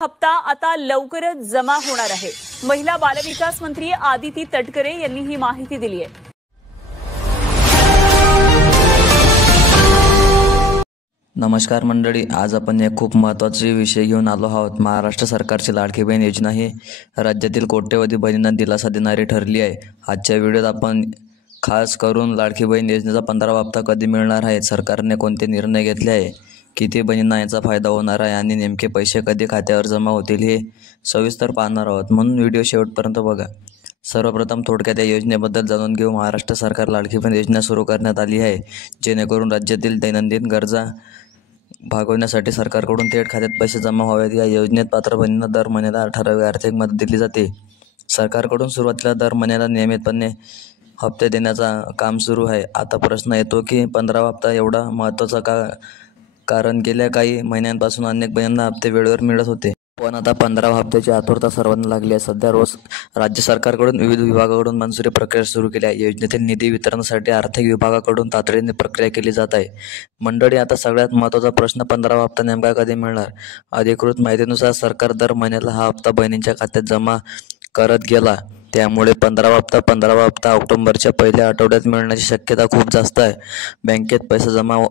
हप्ता आता लवकरच जमा होणार आहे। महिला बालविकास मंत्री आदिती तटकरे यांनी ही माहिती दिली आहे। नमस्कार मंडळी, आज आपण एक खूप महत्त्वाचे विषय घेऊन आलो आहोत। महाराष्ट्र सरकारची लाडकी बहीण योजना ही राज्यातील कोट्यवधी बहिणींना दिलासा देणारी ठरली आहे। आजच्या व्हिडिओत आपण खास करून लाडकी बहीण योजनेचा 15वा हप्ता कधी मिळणार आहे, सरकारने कोणते निर्णय घेतले आहे, किती बहिणींना याचा फायदा होणार आहे आणि नेमके पैसे कधी खात्यावर जमा होतील हे सविस्तर पाहणार आहोत, म्हणून व्हिडिओ शेवटपर्यंत बघा। सर्वप्रथम थोडक्यात या योजनेबद्दल जाणून घेऊ। महाराष्ट्र सरकार लाडकी बहीण योजना सुरू करण्यात आली आहे, जेणेकरून राज्यातील दैनंदिन गरजा भागवण्यासाठी सरकारकडून थेट खात्यात पैसे जमा व्हावेत। या योजनेत पात्र बहिणींना दर महिन्याला ठराविक आर्थिक मदत दिली जाते। सरकारकडून सुरुवातीला दर महिन्याला नियमितपणे हप्ते देण्याचा काम सुरू आहे। आता प्रश्न येतो की 15वा हप्ता एवढा महत्त्वाचा का? कारण गेल्या काही महिन्यांपासून अनेक बहिणींना हप्ते वेळेवर मिळत होते, पण आता 15वा हप्त्याची आतुरता सर्वांना लागली आहे। सध्या रोज राज्य सरकारकडून विविध विभागाकडून मंजुरी प्रक्रिया सुरू केली आहे। योजनेतील निधी वितरणासाठी आर्थिक विभागाकडून तातडीने प्रक्रिया केली जात आहे। मंडळी, आता सगळ्यात महत्त्वाचा प्रश्न, 15वा हप्ता नेमका कधी मिळणार? अधिकृत माहितीनुसार सरकार दर महिन्याला हा हप्ता बहिणींच्या खात्यात जमा करत गेला, त्यामुळे 15वा हप्ता ऑक्टोबरच्या पहिल्या आठवड्यात मिळण्याची शक्यता खूप जास्त आहे। बँकेत पैसा जमा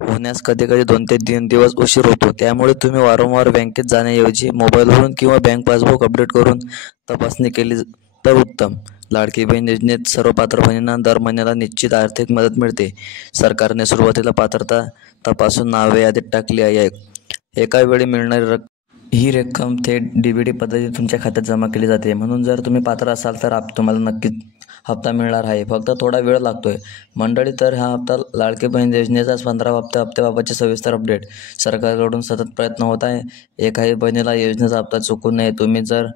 होण्यास कधीकधी 2 ते 3 दिवस उशीर होतो, त्यामुळे तुम्ही वारंवार बँकेत जाण्याऐवजी मोबाईलवरून किंवा बँक पासबुक अपडेट करून तपासणी केली तर उत्तम। लाडकी बहीण योजनेत सर्व पात्र बहिणींना दर महिन्याला निश्चित आर्थिक मदत मिळते। सरकारने सुरुवातीला पात्रता तपासून नावे यादीत टाकली आहे। एका वेळी मिळणारी ही रक्कम थेट DBT पद्धतीने तुमच्या खात्यात जमा केली जाते, म्हणून जर तुम्ही पात्र असाल तर तुम्हाला नक्कीच हप्ता मिळणार आहे, फक्त थोडा वेळ लागतोय। मंडळी, तर हा हप्ता लाडकी बहीण योजनेचा 15वा हप्त्याबाबतचे सविस्तर अपडेट। सरकारकडून सतत प्रयत्न होत आहे, एकाही बहिणीला योजनेचा हप्ता चुकू नये। तुम्ही जर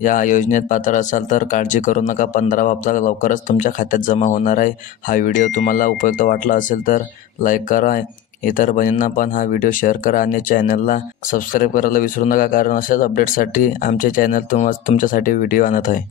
या योजनेत पात्र असाल तर काळजी करू नका, 15वा हप्ता लवकरच तुमच्या खात्यात जमा होणार आहे। हा व्हिडिओ तुम्हाला उपयुक्त वाटला असेल तर लाईक करा, इतर बहिणींना पण हा व्हिडिओ शेअर करा आणि चॅनलला सबस्क्राईब करायला विसरू नका, कारण अशाच अपडेट्ससाठी आमचे चॅनल तुमच्यासाठी व्हिडिओ आणत आहे।